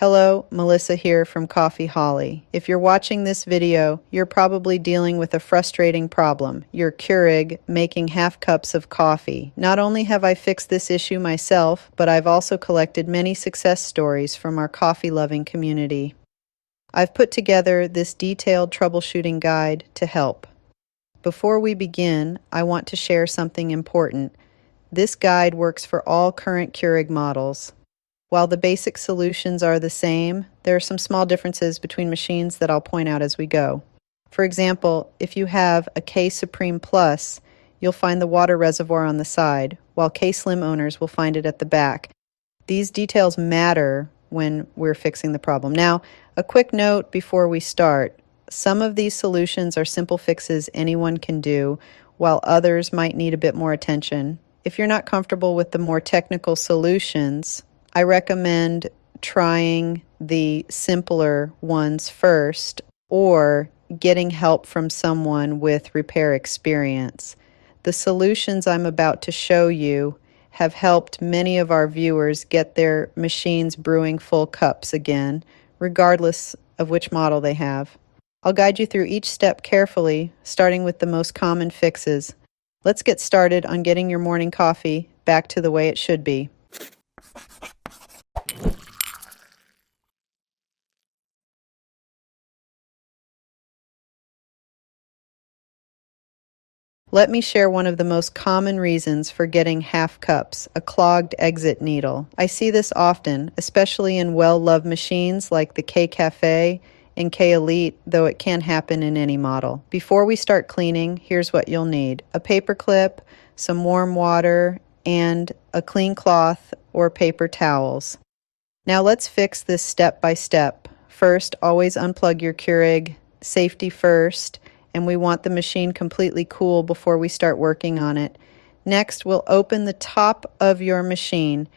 Hello, Melissa here from Coffee Holli. If you're watching this video, you're probably dealing with a frustrating problem, your Keurig making half cups of coffee. Not only have I fixed this issue myself, but I've also collected many success stories from our coffee-loving community. I've put together this detailed troubleshooting guide to help. Before we begin, I want to share something important. This guide works for all current Keurig models. While the basic solutions are the same, there are some small differences between machines that I'll point out as we go. For example, if you have a K Supreme Plus, you'll find the water reservoir on the side, while K Slim owners will find it at the back. These details matter when we're fixing the problem. Now, a quick note before we start. Some of these solutions are simple fixes anyone can do, while others might need a bit more attention. If you're not comfortable with the more technical solutions, I recommend trying the simpler ones first or getting help from someone with repair experience. The solutions I'm about to show you have helped many of our viewers get their machines brewing full cups again, regardless of which model they have. I'll guide you through each step carefully, starting with the most common fixes. Let's get started on getting your morning coffee back to the way it should be. Let me share one of the most common reasons for getting half cups, a clogged exit needle. I see this often, especially in well-loved machines like the K Cafe and K Elite, though it can happen in any model. Before we start cleaning, here's what you'll need: a paper clip, some warm water, and a clean cloth or paper towels. Now let's fix this step by step. First, always unplug your Keurig, safety first, and we want the machine completely cool before we start working on it. Next, we'll open the top of your machine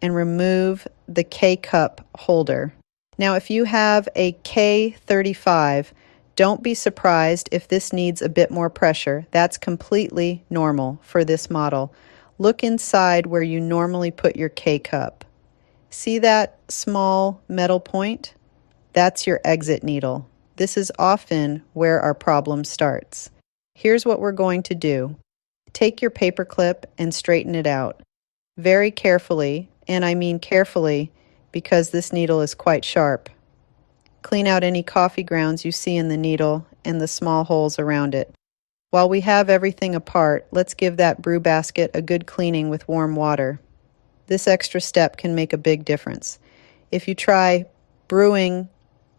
and remove the K-cup holder. Now, if you have a K35, don't be surprised if this needs a bit more pressure. That's completely normal for this model. Look inside where you normally put your K-cup. See that small metal point? That's your exit needle. This is often where our problem starts. Here's what we're going to do. Take your paper clip and straighten it out. Very carefully, and I mean carefully because this needle is quite sharp. Clean out any coffee grounds you see in the needle and the small holes around it. While we have everything apart, let's give that brew basket a good cleaning with warm water. This extra step can make a big difference. If you try brewing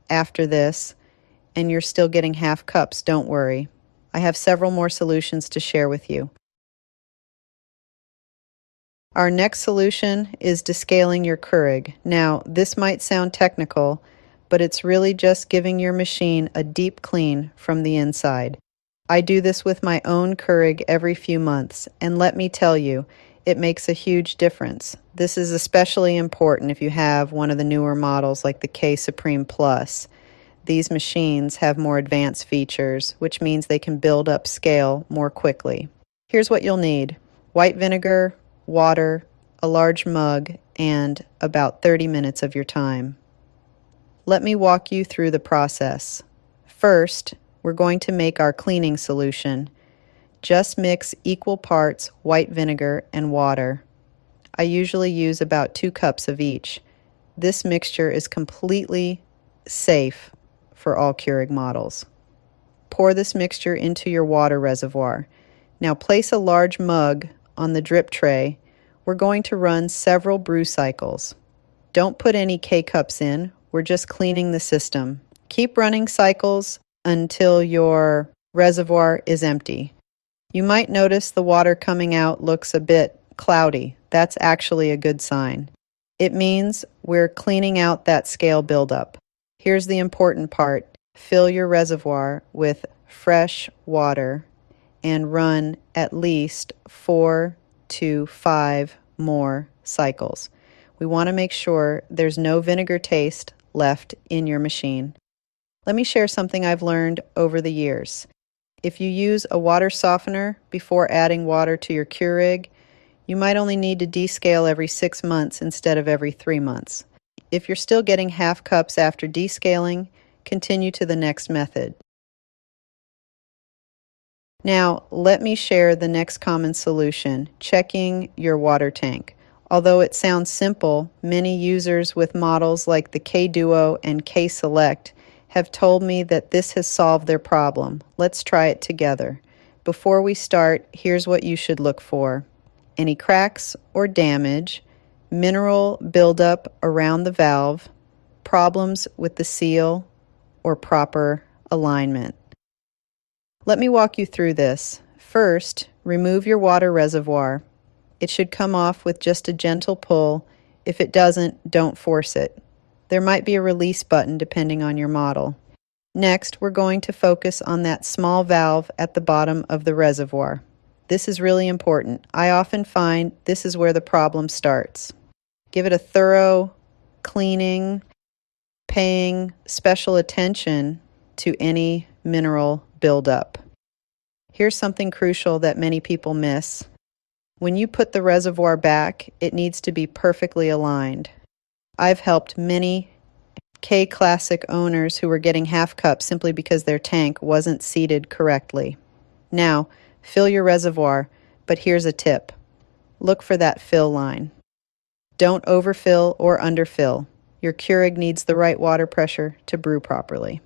after this, and you're still getting half cups, don't worry. I have several more solutions to share with you. Our next solution is descaling your Keurig. Now, this might sound technical, but it's really just giving your machine a deep clean from the inside. I do this with my own Keurig every few months, and let me tell you, it makes a huge difference. This is especially important if you have one of the newer models like the K Supreme Plus. These machines have more advanced features, which means they can build up scale more quickly. Here's what you'll need: white vinegar, water, a large mug, and about 30 minutes of your time. Let me walk you through the process. First, we're going to make our cleaning solution. Just mix equal parts white vinegar and water. I usually use about 2 cups of each. This mixture is completely safe for all Keurig models. Pour this mixture into your water reservoir. Now place a large mug on the drip tray. We're going to run several brew cycles. Don't put any K-cups in. We're just cleaning the system. Keep running cycles until your reservoir is empty. You might notice the water coming out looks a bit cloudy. That's actually a good sign. It means we're cleaning out that scale buildup. Here's the important part. Fill your reservoir with fresh water and run at least 4 to 5 more cycles. We want to make sure there's no vinegar taste left in your machine. Let me share something I've learned over the years. If you use a water softener before adding water to your Keurig, you might only need to descale every 6 months instead of every 3 months. If you're still getting half cups after descaling, continue to the next method. Now, let me share the next common solution, checking your water tank. Although it sounds simple, many users with models like the K-Duo and K-Select have told me that this has solved their problem. Let's try it together. Before we start, here's what you should look for: any cracks or damage, mineral buildup around the valve, problems with the seal, or proper alignment. Let me walk you through this. First, remove your water reservoir. It should come off with just a gentle pull. If it doesn't, don't force it. There might be a release button depending on your model. Next, we're going to focus on that small valve at the bottom of the reservoir. This is really important. I often find this is where the problem starts. Give it a thorough cleaning, paying special attention to any mineral buildup. Here's something crucial that many people miss. When you put the reservoir back, it needs to be perfectly aligned. I've helped many K-Classic owners who were getting half cups simply because their tank wasn't seated correctly. Now, fill your reservoir, but here's a tip. Look for that fill line. Don't overfill or underfill. Your Keurig needs the right water pressure to brew properly.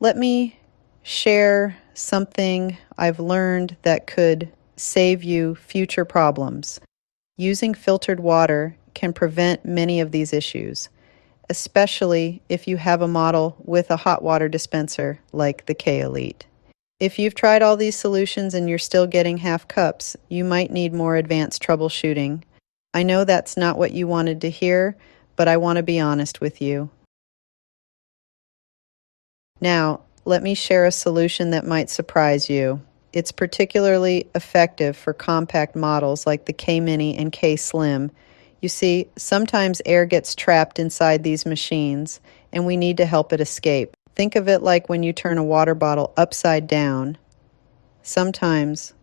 Let me share something I've learned that could save you future problems. Using filtered water can prevent many of these issues, especially if you have a model with a hot water dispenser like the K-Elite. If you've tried all these solutions and you're still getting half cups, you might need more advanced troubleshooting. I know that's not what you wanted to hear, but I want to be honest with you. Now, let me share a solution that might surprise you. It's particularly effective for compact models like the K-Mini and K-Slim. You see, sometimes air gets trapped inside these machines, and we need to help it escape. Think of it like when you turn a water bottle upside down. Sometimes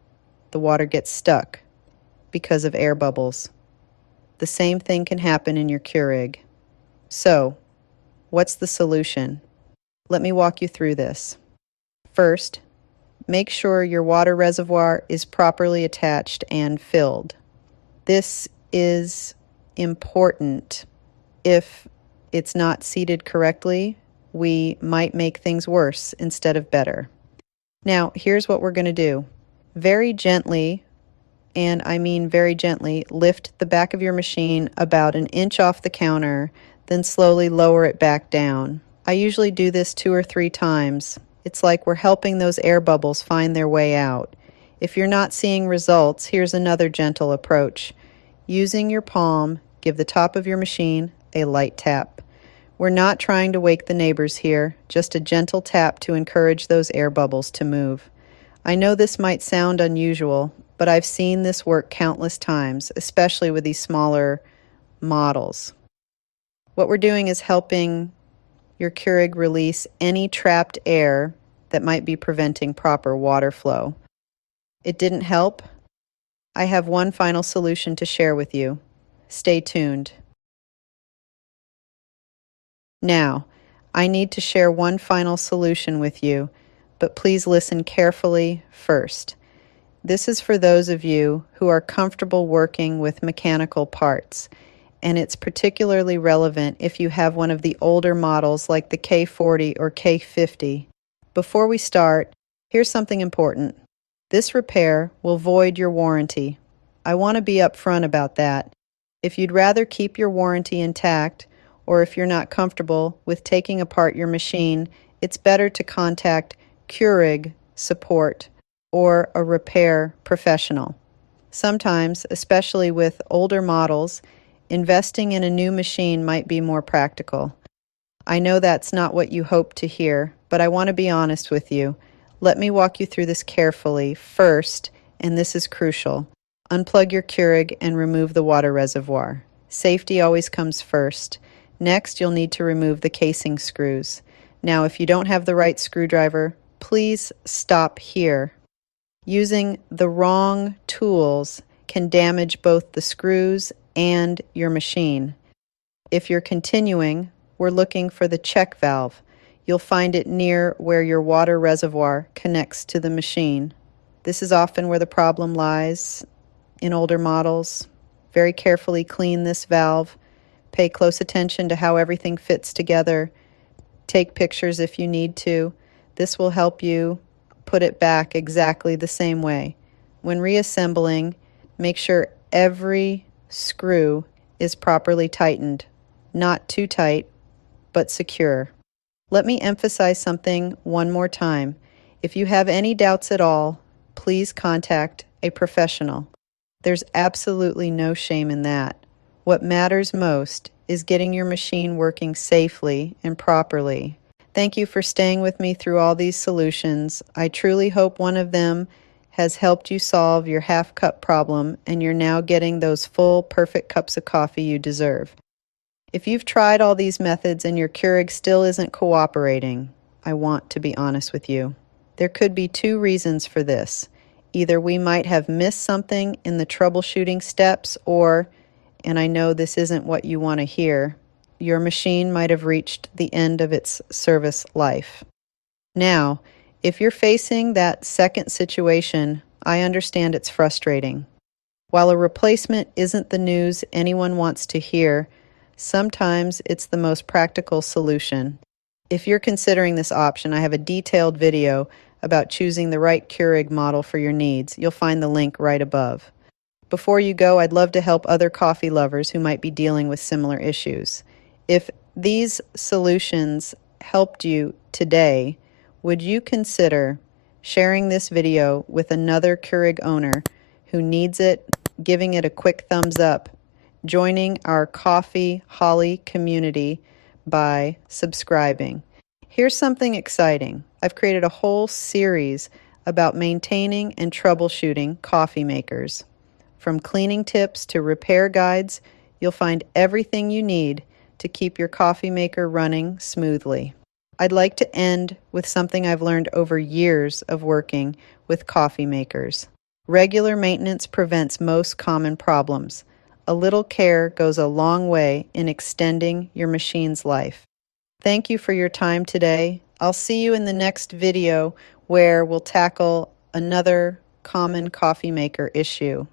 the water gets stuck because of air bubbles. The same thing can happen in your Keurig. So, what's the solution? Let me walk you through this. First, make sure your water reservoir is properly attached and filled. This is important. If it's not seated correctly, we might make things worse instead of better. Now, here's what we're going to do. Very gently, and I mean very gently, lift the back of your machine about an inch off the counter, then slowly lower it back down. I usually do this 2 or 3 times. It's like we're helping those air bubbles find their way out. If you're not seeing results, here's another gentle approach. Using your palm, give the top of your machine a light tap. We're not trying to wake the neighbors here, just a gentle tap to encourage those air bubbles to move. I know this might sound unusual, but I've seen this work countless times, especially with these smaller models. What we're doing is helping your Keurig release any trapped air that might be preventing proper water flow. It didn't help? I have one final solution to share with you. Stay tuned. Now, I need to share one final solution with you, but please listen carefully first. This is for those of you who are comfortable working with mechanical parts, and it's particularly relevant if you have one of the older models like the K40 or K50. Before we start, here's something important. This repair will void your warranty. I want to be upfront about that. If you'd rather keep your warranty intact, or if you're not comfortable with taking apart your machine, it's better to contact Keurig support or a repair professional. Sometimes, especially with older models, investing in a new machine might be more practical. I know that's not what you hope to hear, but I want to be honest with you. Let me walk you through this carefully. First, and this is crucial, unplug your Keurig and remove the water reservoir. Safety always comes first. Next, you'll need to remove the casing screws. Now, if you don't have the right screwdriver, please stop here. Using the wrong tools can damage both the screws and your machine. If you're continuing, we're looking for the check valve. You'll find it near where your water reservoir connects to the machine. This is often where the problem lies in older models. Very carefully clean this valve. Pay close attention to how everything fits together. Take pictures if you need to. This will help you put it back exactly the same way. When reassembling, make sure every screw is properly tightened. Not too tight, but secure. Let me emphasize something one more time. If you have any doubts at all, please contact a professional. There's absolutely no shame in that. What matters most is getting your machine working safely and properly. Thank you for staying with me through all these solutions. I truly hope one of them has helped you solve your half-cup problem and you're now getting those full, perfect cups of coffee you deserve. If you've tried all these methods and your Keurig still isn't cooperating, I want to be honest with you. There could be two reasons for this. Either we might have missed something in the troubleshooting steps, or, and I know this isn't what you want to hear, your machine might have reached the end of its service life. Now, if you're facing that second situation, I understand it's frustrating. While a replacement isn't the news anyone wants to hear, sometimes it's the most practical solution. If you're considering this option, I have a detailed video about choosing the right Keurig model for your needs. You'll find the link right above. Before you go, I'd love to help other coffee lovers who might be dealing with similar issues. If these solutions helped you today, would you consider sharing this video with another Keurig owner who needs it, giving it a quick thumbs up, joining our Coffee Holli community by subscribing? Here's something exciting. I've created a whole series about maintaining and troubleshooting coffee makers. From cleaning tips to repair guides, you'll find everything you need to keep your coffee maker running smoothly. I'd like to end with something I've learned over years of working with coffee makers. Regular maintenance prevents most common problems. A little care goes a long way in extending your machine's life. Thank you for your time today. I'll see you in the next video where we'll tackle another common coffee maker issue.